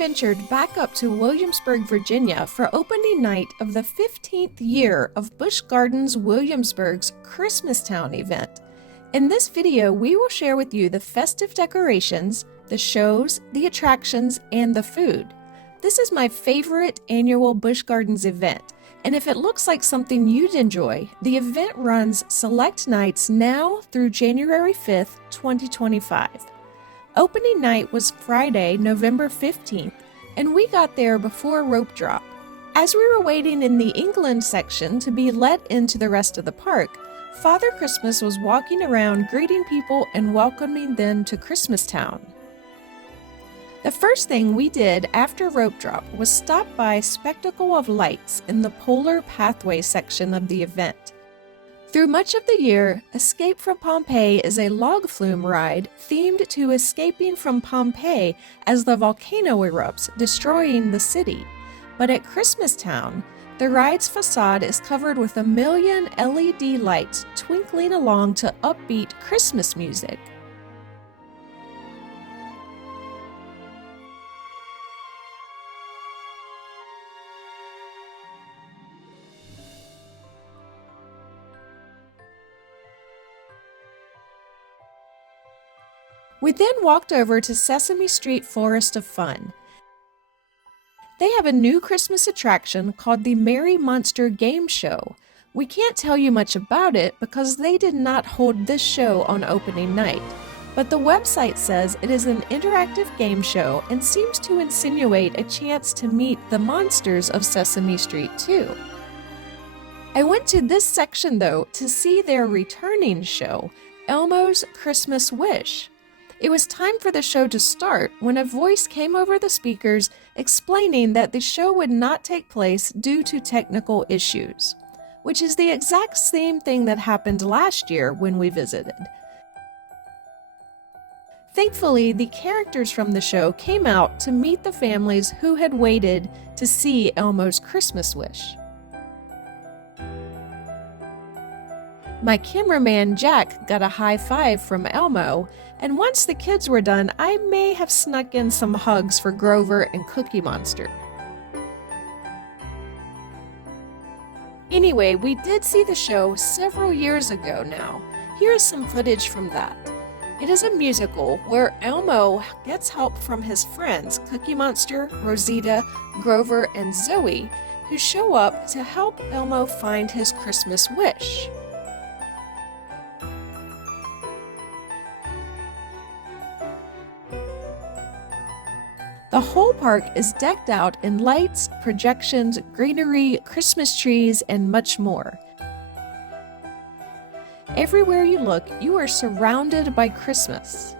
ventured back up to Williamsburg, Virginia for opening night of the 15th year of Busch Gardens Williamsburg's Christmastown event. In this video, we will share with you the festive decorations, the shows, the attractions, and the food. This is my favorite annual Busch Gardens event, and if it looks like something you'd enjoy, the event runs select nights now through January 5th, 2025. Opening night was Friday, November 15th, and we got there before rope drop. As we were waiting in the England section to be let into the rest of the park, Father Christmas was walking around greeting people and welcoming them to Christmastown. The first thing we did after rope drop was stop by Spectacle of Lights in the Polar Pathway section of the event. Through much of the year, Escape from Pompeii is a log flume ride themed to escaping from Pompeii as the volcano erupts, destroying the city. But at Christmastown, the ride's facade is covered with 1 million LED lights twinkling along to upbeat Christmas music. We then walked over to Sesame Street Forest of Fun. They have a new Christmas attraction called the Merry Monster Game Show. We can't tell you much about it because they did not hold this show on opening night, but the website says it is an interactive game show and seems to insinuate a chance to meet the monsters of Sesame Street too. I went to this section though to see their returning show, Elmo's Christmas Wish. It was time for the show to start when a voice came over the speakers explaining that the show would not take place due to technical issues, which is the exact same thing that happened last year when we visited. Thankfully, the characters from the show came out to meet the families who had waited to see Elmo's Christmas Wish. My cameraman Jack got a high five from Elmo, and once the kids were done, I may have snuck in some hugs for Grover and Cookie Monster. Anyway, we did see the show several years ago now. Here is some footage from that. It is a musical where Elmo gets help from his friends Cookie Monster, Rosita, Grover, and Zoe, who show up to help Elmo find his Christmas wish. The whole park is decked out in lights, projections, greenery, Christmas trees, and much more. Everywhere you look, you are surrounded by Christmas.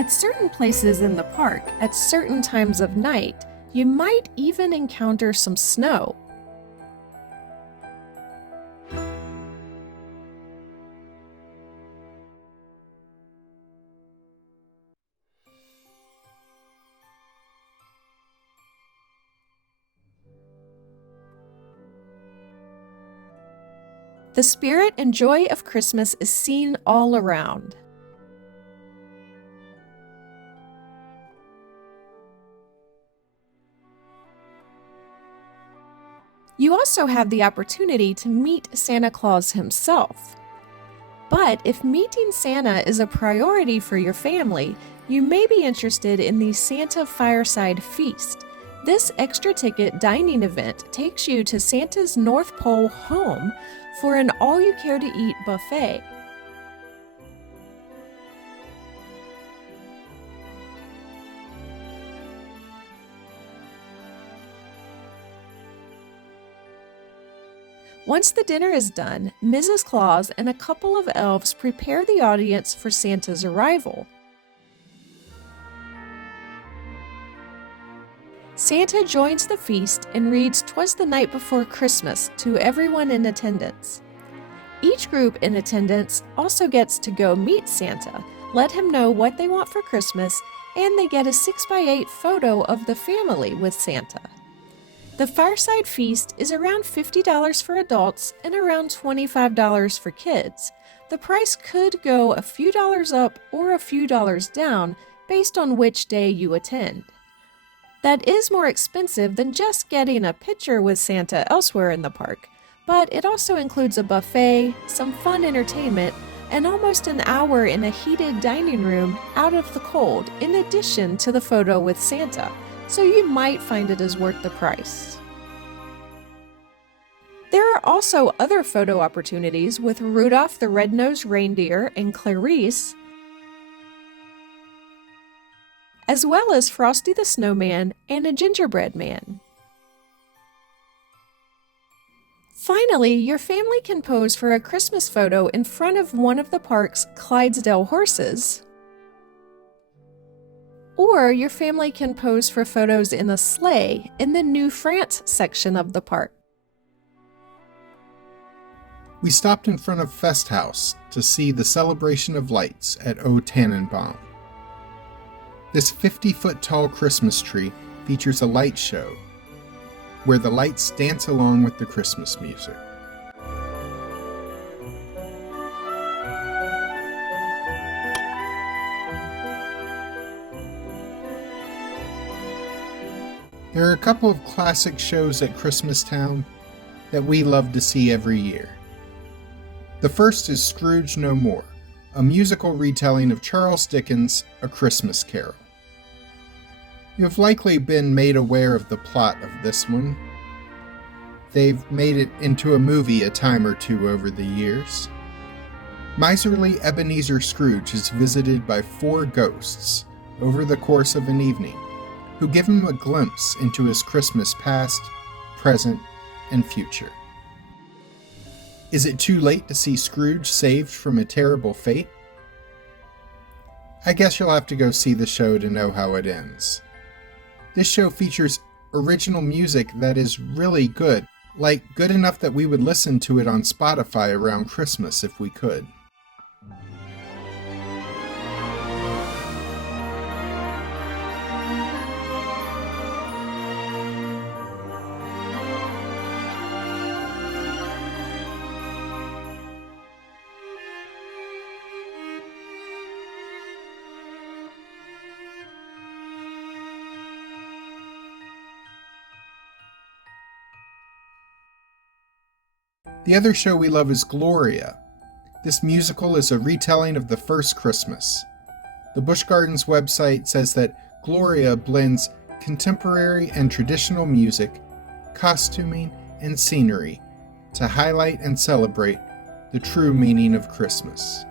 At certain places in the park, at certain times of night, you might even encounter some snow. The spirit and joy of Christmas is seen all around. You also have the opportunity to meet Santa Claus himself. But if meeting Santa is a priority for your family, you may be interested in the Santa Fireside Feast. This extra ticket dining event takes you to Santa's North Pole home for an all-you-care-to-eat buffet. Once the dinner is done, Mrs. Claus and a couple of elves prepare the audience for Santa's arrival. Santa joins the feast and reads "'Twas the Night Before Christmas" to everyone in attendance. Each group in attendance also gets to go meet Santa, let him know what they want for Christmas, and they get a 6x8 photo of the family with Santa. The Fireside Feast is around $50 for adults and around $25 for kids. The price could go a few dollars up or a few dollars down based on which day you attend. That is more expensive than just getting a picture with Santa elsewhere in the park, but it also includes a buffet, some fun entertainment, and almost an hour in a heated dining room out of the cold, in addition to the photo with Santa, so you might find it is worth the price. There are also other photo opportunities with Rudolph the Red-Nosed Reindeer and Clarice, as well as Frosty the Snowman and a Gingerbread Man. Finally, your family can pose for a Christmas photo in front of one of the park's Clydesdale horses, or your family can pose for photos in a sleigh in the New France section of the park. We stopped in front of Fest House to see the celebration of lights at O Tannenbaum. This 50-foot tall Christmas tree features a light show where the lights dance along with the Christmas music. There are a couple of classic shows at Christmastown that we love to see every year. The first is Scrooge No More, a musical retelling of Charles Dickens' A Christmas Carol. You have likely been made aware of the plot of this one. They've made it into a movie a time or two over the years. Miserly Ebenezer Scrooge is visited by 4 ghosts over the course of an evening, who give him a glimpse into his Christmas past, present, and future. Is it too late to see Scrooge saved from a terrible fate? I guess you'll have to go see the show to know how it ends. This show features original music that is really good, like good enough that we would listen to it on Spotify around Christmas if we could. The other show we love is Gloria. This musical is a retelling of the first Christmas. The Busch Gardens website says that Gloria blends contemporary and traditional music, costuming, and scenery to highlight and celebrate the true meaning of Christmas.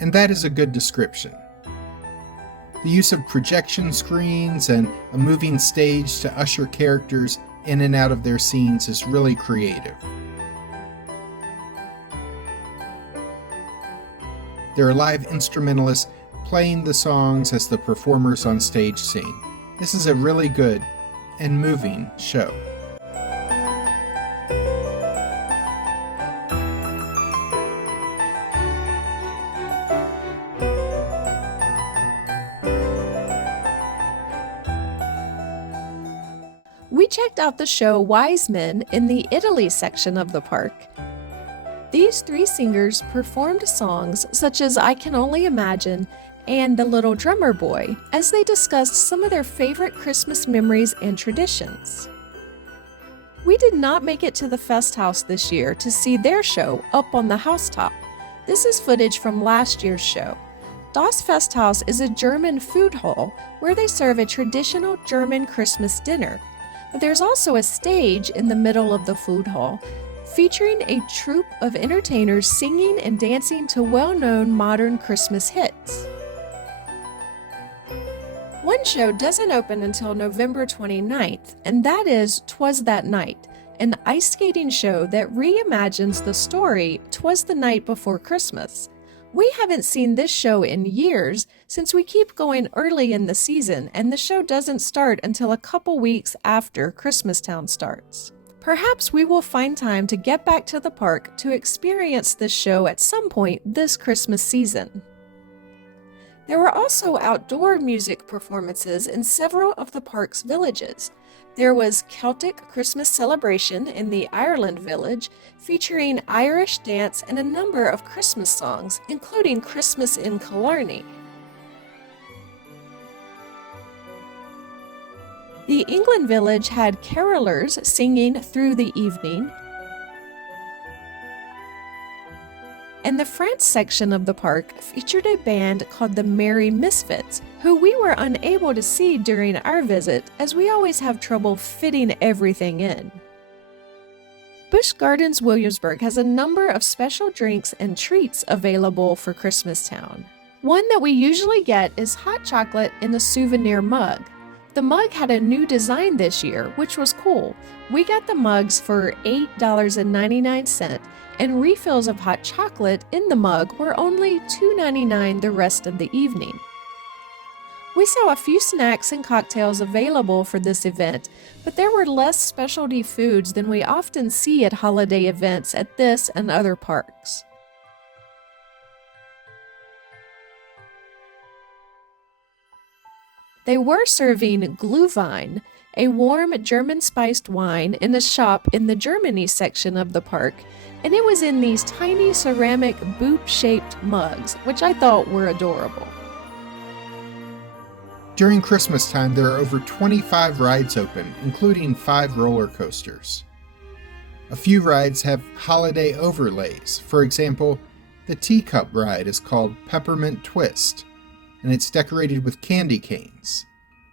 And that is a good description. The use of projection screens and a moving stage to usher characters in and out of their scenes is really creative. There are live instrumentalists playing the songs as the performers on stage sing. This is a really good and moving show. We checked out the show Wise Men in the Italy section of the park. These 3 singers performed songs such as I Can Only Imagine and The Little Drummer Boy as they discussed some of their favorite Christmas memories and traditions. We did not make it to the Fest House this year to see their show up on the housetop. This is footage from last year's show. Das Festhaus is a German food hall where they serve a traditional German Christmas dinner. There's also a stage in the middle of the food hall featuring a troupe of entertainers singing and dancing to well-known modern Christmas hits. One show doesn't open until November 29th, and that is 'Twas That Night, an ice skating show that reimagines the story 'Twas the Night Before Christmas. We haven't seen this show in years since we keep going early in the season and the show doesn't start until a couple weeks after Christmastown starts. Perhaps we will find time to get back to the park to experience this show at some point this Christmas season. There were also outdoor music performances in several of the park's villages. There was Celtic Christmas celebration in the Ireland village, featuring Irish dance and a number of Christmas songs, including Christmas in Killarney. The England village had carolers singing through the evening, and the France section of the park featured a band called the Merry Misfits, who we were unable to see during our visit as we always have trouble fitting everything in. Busch Gardens Williamsburg has a number of special drinks and treats available for Christmastown. One that we usually get is hot chocolate in a souvenir mug. The mug had a new design this year, which was cool. We got the mugs for $8.99, and refills of hot chocolate in the mug were only $2.99 the rest of the evening. We saw a few snacks and cocktails available for this event, but there were less specialty foods than we often see at holiday events at this and other parks. They were serving Glühwein, a warm German-spiced wine, in a shop in the Germany section of the park, and it was in these tiny ceramic boot-shaped mugs, which I thought were adorable. During Christmas time, there are over 25 rides open, including 5 roller coasters. A few rides have holiday overlays. For example, the teacup ride is called Peppermint Twist, and it's decorated with candy canes,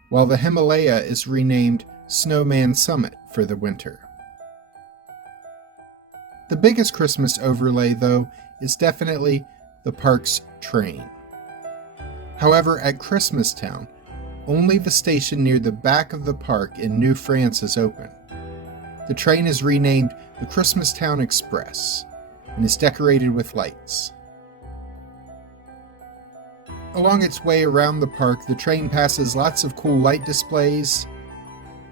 while the Himalaya is renamed Snowman Summit for the winter. The biggest Christmas overlay, though, is definitely the park's train. However, at Christmastown, only the station near the back of the park in New France is open. The train is renamed the Christmastown Express and is decorated with lights. Along its way around the park, the train passes lots of cool light displays.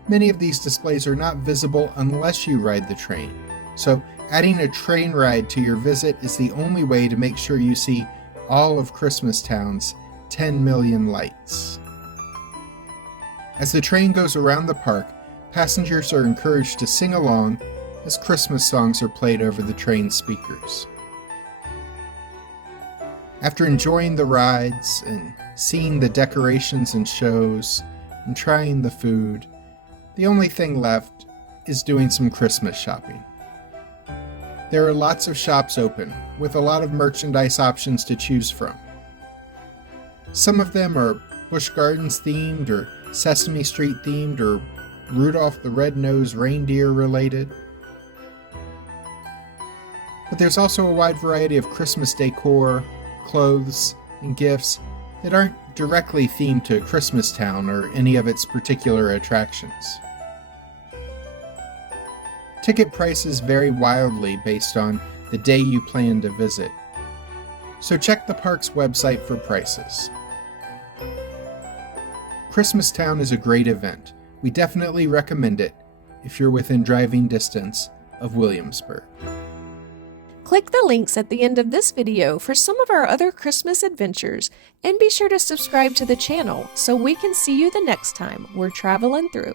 Many of these displays are not visible unless you ride the train, so adding a train ride to your visit is the only way to make sure you see all of Christmastown's 10 million lights. As the train goes around the park, passengers are encouraged to sing along as Christmas songs are played over the train speakers. After enjoying the rides and seeing the decorations and shows and trying the food, the only thing left is doing some Christmas shopping. There are lots of shops open, with a lot of merchandise options to choose from. Some of them are Busch Gardens themed, or Sesame Street themed, or Rudolph the Red-Nosed Reindeer related. But there's also a wide variety of Christmas decor, clothes, and gifts that aren't directly themed to Christmastown or any of its particular attractions. Ticket prices vary wildly based on the day you plan to visit, so check the park's website for prices. Christmastown is a great event. We definitely recommend it if you're within driving distance of Williamsburg. Click the links at the end of this video for some of our other Christmas adventures, and be sure to subscribe to the channel so we can see you the next time we're traveling through.